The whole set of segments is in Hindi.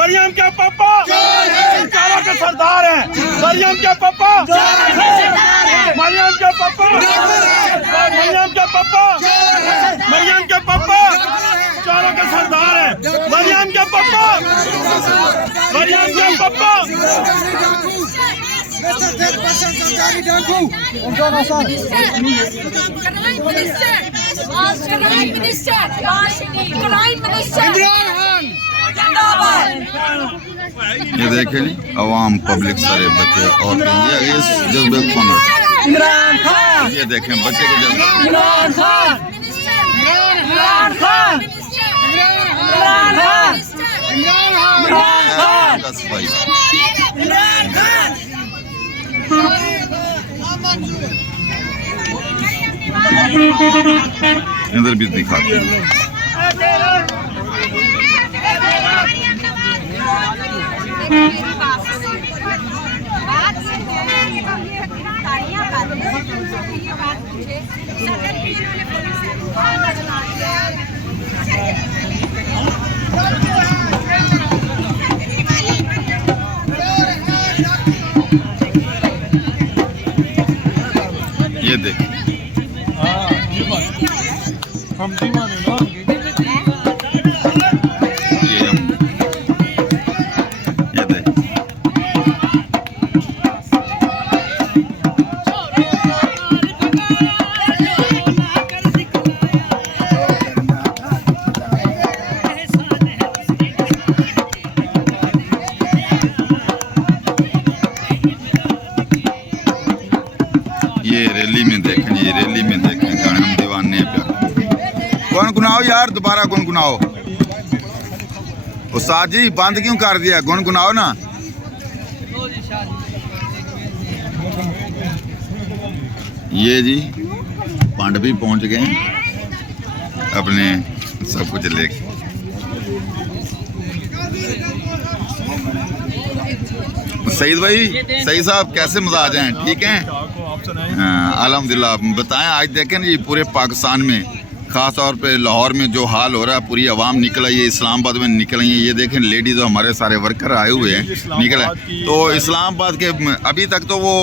मरियम के पापा चारों के सरदार हैं। मरियम के पापा, मरियम के पापा, मरियम के पापा, मरियम के पापा चारों के सरदार हैं। मरियम के पापा, मरियम के पापा ये देखे जी अवाम पब्लिक सारे बच्चे और ये जज्बे इमरान खान, ये देखें बच्चे के जज्बे इमरान खान, इमरान खान, इमरान खान, इमरान खान, इमरान खान। इधर भी दिखाते हैं। ये देख हम दीवाने ना ये देख ये रैली में देखें, ये रैली में देखें गाने हम दीवाने पे गुनगुनाओ यार, दोबारा गुनगुनाओ। उस्ताद जी बंद क्यों कर दिया, गुनगुनाओ ना। ये जी पंड भी पहुंच गए अपने सब कुछ लेके। सईद भाई, सईद साहब कैसे मिजाज हैं, ठीक हैं? हाँ अल्हम्दुलिल्लाह। बताएं आज देखें जी पूरे पाकिस्तान में ख़ास तौर पे लाहौर में जो हाल हो रहा है, पूरी आवाम निकल आई है, इस्लामाबाद में निकल आई है। ये देखें लेडीज़ जो हमारे सारे वर्कर आए हुए हैं निकल आए। तो इस्लामाबाद के अभी तक तो वो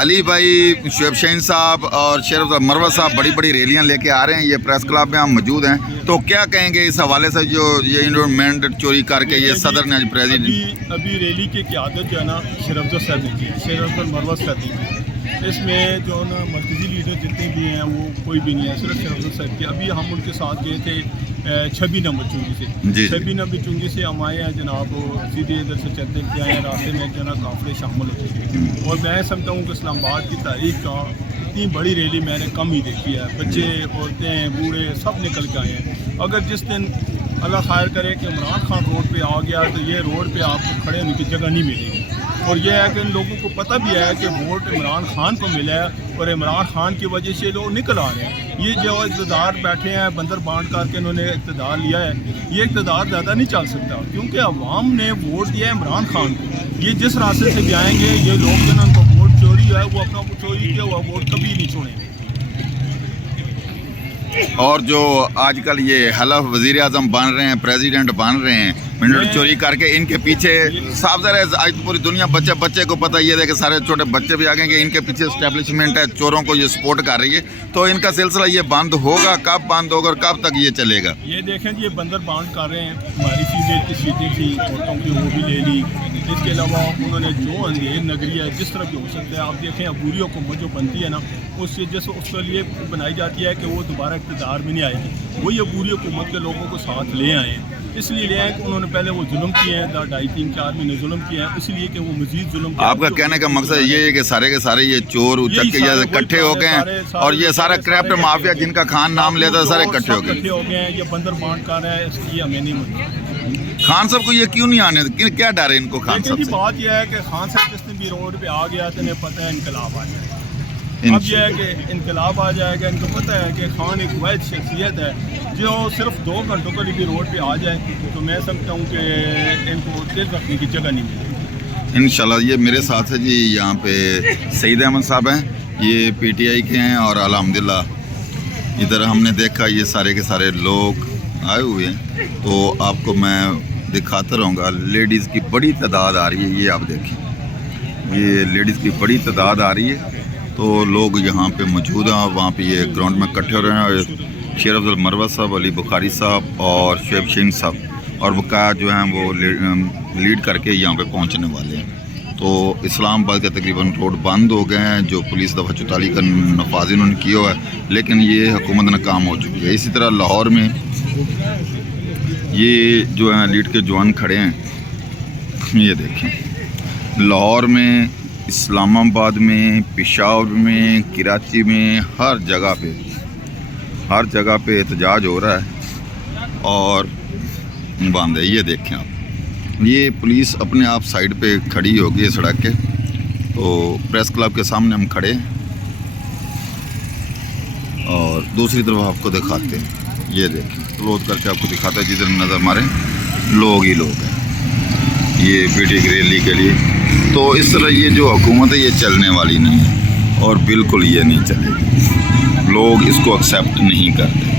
अली भाई, शुएब शहीन साहब और शेरफ मरवा साहब बड़ी बड़ी रैलियां लेके आ रहे हैं। ये प्रेस क्लब में हम मौजूद हैं, तो क्या कहेंगे इस हवाले से जो ये इन्वायरमेंट चोरी करके ये सदर ने आज प्रेसिडेंट अभी रैली की क़यादत जो है ना शेरफ साहब ने की, शेरफ मरवा साहब ने की। इसमें जो ना मरकज़ी लीडर जितने भी हैं वो कोई भी नहीं है, सिर्फ शेरफ साहब के। अभी हम उनके साथ गए थे 26 नंबर चुंगी से। 26 नंबर चुंगी से हम आए हैं जनाब, सीधे इधर से चलते के आए हैं, रास्ते में जो ना काफ़िले शामिल होते थे। और मैं समझता हूँ कि इस्लामाबाद की तारीख का इतनी बड़ी रैली मैंने कम ही देखी है। बच्चे, औरतें, बूढ़े सब निकल के आए हैं। अगर जिस दिन अल्लाह खैर करे कि इमरान खान रोड पे आ गया तो ये रोड पे आपको खड़े होने की जगह नहीं मिलेगी। और यह है कि इन लोगों को पता भी है कि वोट इमरान खान को मिला है और इमरान खान की वजह से लोग निकल आ रहे हैं। ये जो इक़्तिदार बैठे हैं बंदर बांट करके इन्होंने इक़्तिदार लिया है, ये इक़्तिदार ज़्यादा नहीं चल सकता क्योंकि अवाम ने वोट दिया है इमरान खान को। ये जिस रास्ते से भी आएंगे ये लोग जो उनको वोट चोरी है वो अपना चोरी किया हुआ वोट कभी नहीं छोड़ेंगे। और जो आजकल ये हलफ वज़ीर आज़म बन रहे हैं, प्रेसिडेंट बन रहे हैं, मिनट चोरी करके, इनके पीछे साफ ज़रा आज पूरी दुनिया बच्चे को पता ये है कि सारे छोटे बच्चे भी आ गए कि इनके पीछे इस्टेब्लिशमेंट है, चोरों को ये सपोर्ट कर रही है। तो इनका सिलसिला ये बंद होगा, कब बंद होगा और कब तक ये चलेगा? ये देखें ये बंदर बांट कर रहे हैं। हमारी फीमेल की सीटें थी औरतों की वो भी ले ली। इसके अलावा उन्होंने जो अंधेर नगरी है जिस तरह की हो सकता है, आप देखें अबूरी हुकूमत जो बनती है ना उससे जैसे उसके लिए बनाई जाती है कि वो दोबारा इक़्तिदार में नहीं आएगी, वही अबूरी हुकूमत के लोगों को साथ ले आए हैं। इसलिए लिया है कि उन्होंने पहले वो जुल्म किए हैं, 2.5-3-4 महीने जुल्म किए हैं, इसलिए कि वो मजीद जुल्म। आपका कहने का मकसद ये है कि सारे के सारे ये चोर उचक्के इकट्ठे हो गए हैं और ये सारा क्रैप्ट माफिया जिनका खान नाम लेता है सारे इकट्ठे हो गए हैं, ये बंदर बांट कर रहा है, इसलिए हमें नहीं मिलता। खान साहब को ये क्यों नहीं आने, क्या डर है इनको खान साहब से? बात यह है कि खान साहब जिसने भी रोड पे आ गया तो इन्हें पता है इनकलाब आ जाएगा। अब यह है कि इनकलाब आ जाएगा, इनको पता है कि खान एक वाहिद शख्सियत है जो सिर्फ 2 घंटों के लिए भी रोड पे आ जाए तो मैं समझता हूँ कि इनको दिल रखने की जगह नहीं मिलेगी। इंशाल्लाह। ये मेरे साथ है जी यहाँ पे सईद अहमद साहब हैं, ये PTI के हैं और अल्हम्दुलिल्लाह इधर हमने देखा ये सारे के सारे लोग आए हुए हैं, तो आपको मैं दिखाता रहूँगा। लेडीज़ की बड़ी तादाद आ रही है, ये आप देखिए, ये लेडीज़ की बड़ी तादाद आ रही है, तो लोग यहाँ पे मौजूद हैं। वहाँ पे ये ग्राउंड में इकट्ठे हो रहे हैं। शेर अफजल मरवा साहब, अली बुखारी साहब और शुएब शहीन साहब और बकाया जो हैं वो लीड करके यहाँ पे पहुँचने वाले हैं। तो इस्लामाबाद के तकरीबन रोड बंद हो गए हैं, जो पुलिस दफ़ा 44 का नफाज उन्होंने किया हुआ है, लेकिन ये हुकूमत नाकाम हो चुकी है। इसी तरह लाहौर में ये जो है लीड के जवान खड़े हैं, ये देखें, लाहौर में, इस्लामाबाद में, पेशावर में, कराची में, हर जगह पे एहतजाज हो रहा है और बंद है। ये देखें आप, ये पुलिस अपने आप साइड पे खड़ी होगी है सड़क के, तो प्रेस क्लब के सामने हम खड़े हैं और दूसरी तरफ आपको दिखाते हैं। ये देखें, क्लोज करके आपको दिखाता है, जिधर नज़र मारे लोग ही लोग हैं ये PTI की रैली के लिए। तो इस तरह ये जो हुकूमत है ये चलने वाली नहीं है और बिल्कुल ये नहीं चलेगी, लोग इसको एक्सेप्ट नहीं करते।